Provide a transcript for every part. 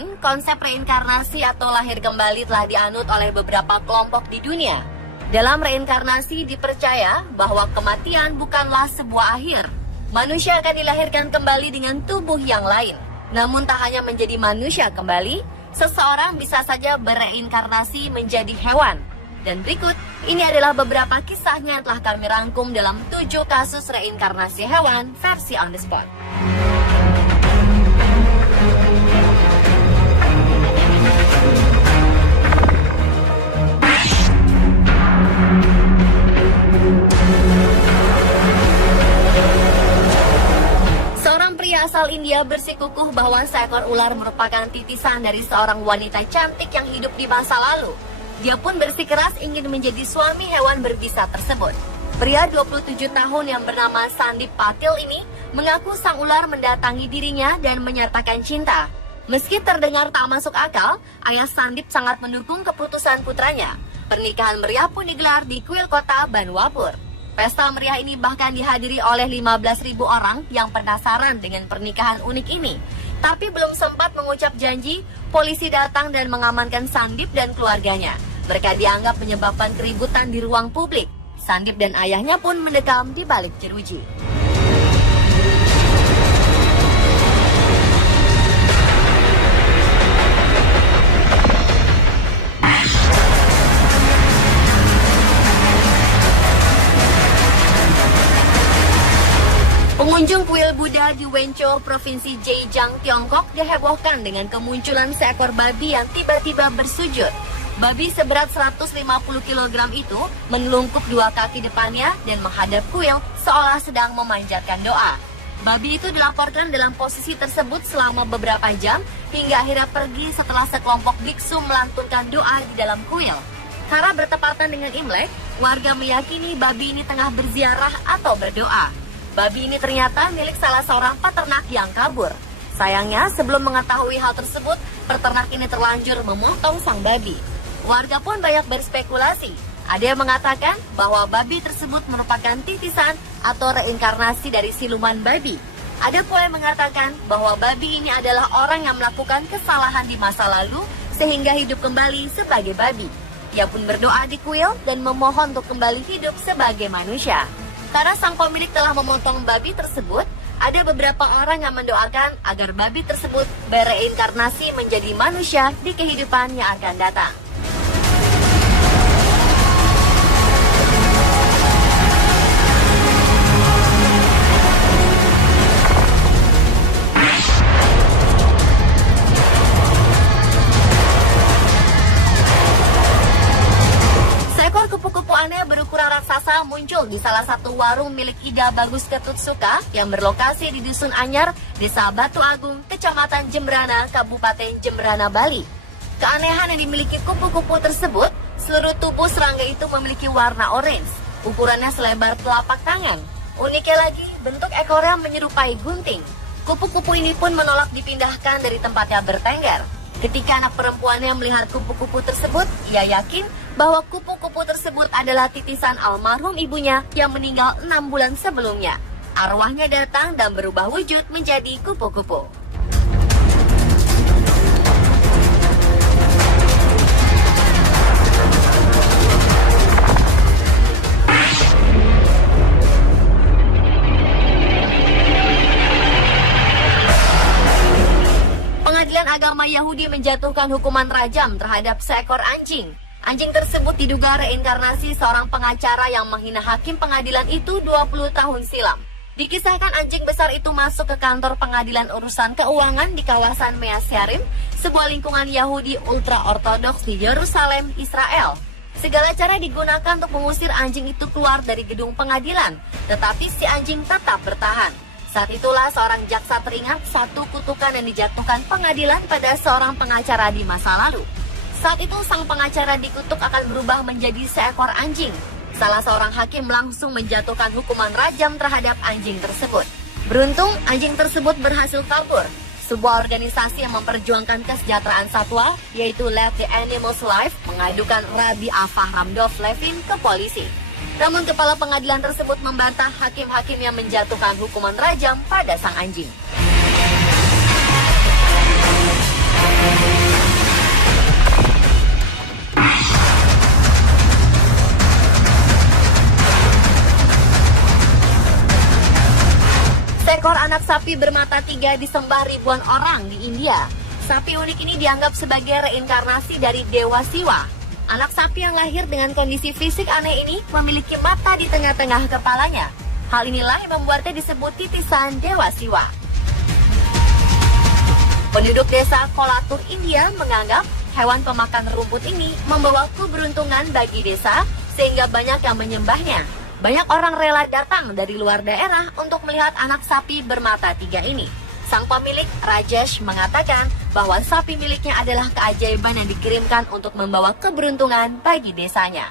tahun, konsep reinkarnasi atau lahir kembali telah dianut oleh beberapa kelompok di dunia. Dalam reinkarnasi dipercaya bahwa kematian bukanlah sebuah akhir. Manusia akan dilahirkan kembali dengan tubuh yang lain. Namun tak hanya menjadi manusia kembali, seseorang bisa saja bereinkarnasi menjadi hewan. Dan berikut, ini adalah beberapa kisahnya yang telah kami rangkum dalam 7 kasus reinkarnasi hewan versi on the spot. Seorang pria asal India bersikukuh bahwa seekor ular merupakan titisan dari seorang wanita cantik yang hidup di masa lalu. Dia pun bersikeras ingin menjadi suami hewan berbisa tersebut. Pria 27 tahun yang bernama Sandip Patil ini mengaku sang ular mendatangi dirinya dan menyatakan cinta. Meski terdengar tak masuk akal, ayah Sandip sangat mendukung keputusan putranya. Pernikahan meriah pun digelar di kuil kota Banwapur. Pesta meriah ini bahkan dihadiri oleh 15.000 orang yang penasaran dengan pernikahan unik ini. Tapi belum sempat mengucap janji, polisi datang dan mengamankan Sandip dan keluarganya. Mereka dianggap menyebabkan keributan di ruang publik. Sandip dan ayahnya pun mendekam di balik jeruji. Pengunjung kuil Buddha di Wenzhou, Provinsi Zhejiang, Tiongkok dihebohkan dengan kemunculan seekor babi yang tiba-tiba bersujud. Babi seberat 150 kg itu menelungkup dua kaki depannya dan menghadap kuil seolah sedang memanjatkan doa. Babi itu dilaporkan dalam posisi tersebut selama beberapa jam hingga akhirnya pergi setelah sekelompok biksu melantunkan doa di dalam kuil. Karena bertepatan dengan Imlek, warga meyakini babi ini tengah berziarah atau berdoa. Babi ini ternyata milik salah seorang peternak yang kabur. Sayangnya, sebelum mengetahui hal tersebut, peternak ini terlanjur memotong sang babi. Warga pun banyak berspekulasi. Ada yang mengatakan bahwa babi tersebut merupakan titisan atau reinkarnasi dari siluman babi. Ada pula yang mengatakan bahwa babi ini adalah orang yang melakukan kesalahan di masa lalu sehingga hidup kembali sebagai babi. Ia pun berdoa di kuil dan memohon untuk kembali hidup sebagai manusia. Karena sang pemilik telah memotong babi tersebut, ada beberapa orang yang mendoakan agar babi tersebut bereinkarnasi menjadi manusia di kehidupan yang akan datang. Kupu-kupu aneh berukuran raksasa muncul di salah satu warung milik Ida Bagus Ketutsuka yang berlokasi di Dusun Anyar, Desa Batu Agung, Kecamatan Jembrana, Kabupaten Jembrana, Bali. Keanehan yang dimiliki kupu-kupu tersebut, seluruh tubuh serangga itu memiliki warna orange. Ukurannya selebar telapak tangan. Uniknya lagi, bentuk ekornya menyerupai gunting. Kupu-kupu ini pun menolak dipindahkan dari tempatnya bertengger. Ketika anak perempuannya melihat kupu-kupu tersebut, ia yakin bahwa kupu-kupu tersebut adalah titisan almarhum ibunya yang meninggal 6 bulan sebelumnya. Arwahnya datang dan berubah wujud menjadi kupu-kupu. Pengadilan Agama Yahudi menjatuhkan hukuman rajam terhadap seekor anjing. Anjing tersebut diduga reinkarnasi seorang pengacara yang menghina hakim pengadilan itu 20 tahun silam. Dikisahkan anjing besar itu masuk ke kantor pengadilan urusan keuangan di kawasan Meas Yarim, sebuah lingkungan Yahudi ultra-ortodoks di Yerusalem, Israel. Segala cara digunakan untuk mengusir anjing itu keluar dari gedung pengadilan, tetapi si anjing tetap bertahan. Saat itulah seorang jaksa teringat satu kutukan yang dijatuhkan pengadilan pada seorang pengacara di masa lalu. Saat itu sang pengacara dikutuk akan berubah menjadi seekor anjing. Salah seorang hakim langsung menjatuhkan hukuman rajam terhadap anjing tersebut. Beruntung anjing tersebut berhasil kabur. Sebuah organisasi yang memperjuangkan kesejahteraan satwa, yaitu Let the Animals Live, mengadukan Rabbi Avraham Dov Levin ke polisi. Namun kepala pengadilan tersebut membantah hakim-hakim yang menjatuhkan hukuman rajam pada sang anjing. Seekor anak sapi bermata 3 disembah ribuan orang di India. Sapi unik ini dianggap sebagai reinkarnasi dari Dewa Siwa. Anak sapi yang lahir dengan kondisi fisik aneh ini memiliki mata di tengah-tengah kepalanya. Hal inilah yang membuatnya disebut titisan Dewa Siwa. Penduduk desa Kolatur, India menganggap hewan pemakan rumput ini membawa keberuntungan bagi desa sehingga banyak yang menyembahnya. Banyak orang rela datang dari luar daerah untuk melihat anak sapi bermata 3 ini. Sang pemilik, Rajesh, mengatakan bahwa sapi miliknya adalah keajaiban yang dikirimkan untuk membawa keberuntungan bagi desanya.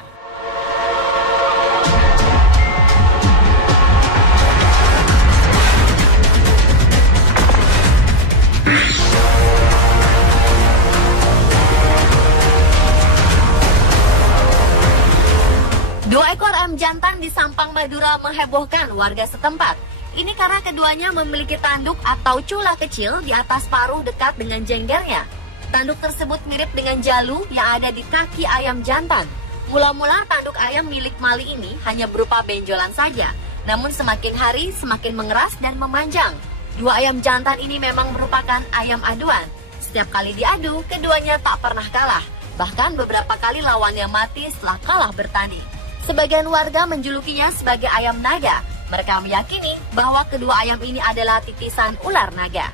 Dua ekor ayam jantan di Sampang, Madura menghebohkan warga setempat. Ini karena keduanya memiliki tanduk atau cula kecil di atas paruh dekat dengan jenggernya. Tanduk tersebut mirip dengan jalu yang ada di kaki ayam jantan. Mula-mula tanduk ayam milik Mali ini hanya berupa benjolan saja. Namun semakin hari semakin mengeras dan memanjang. Dua ayam jantan ini memang merupakan ayam aduan. Setiap kali diadu, keduanya tak pernah kalah. Bahkan beberapa kali lawannya mati setelah kalah bertanding. Sebagian warga menjulukinya sebagai ayam naga. Mereka meyakini bahwa kedua ayam ini adalah titisan ular naga.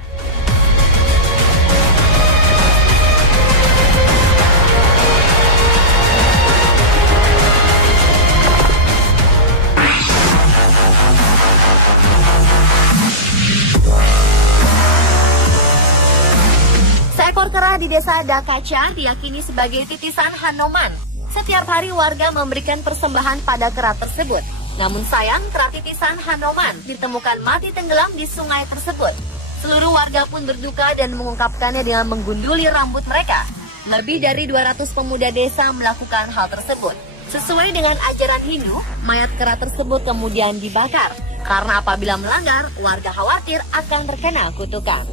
Seekor kera di desa Dakaca diyakini sebagai titisan Hanuman. Setiap hari warga memberikan persembahan pada kera tersebut. Namun sayang, kera titisan Hanuman ditemukan mati tenggelam di sungai tersebut. Seluruh warga pun berduka dan mengungkapkannya dengan menggunduli rambut mereka. Lebih dari 200 pemuda desa melakukan hal tersebut. Sesuai dengan ajaran Hindu, mayat kera tersebut kemudian dibakar. Karena apabila melanggar, warga khawatir akan terkena kutukan.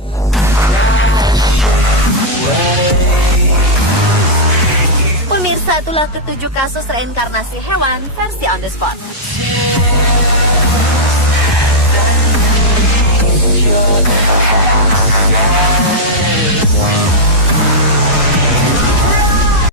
Pemirsa, itulah ke-7 kasus reinkarnasi hewan versi on the spot.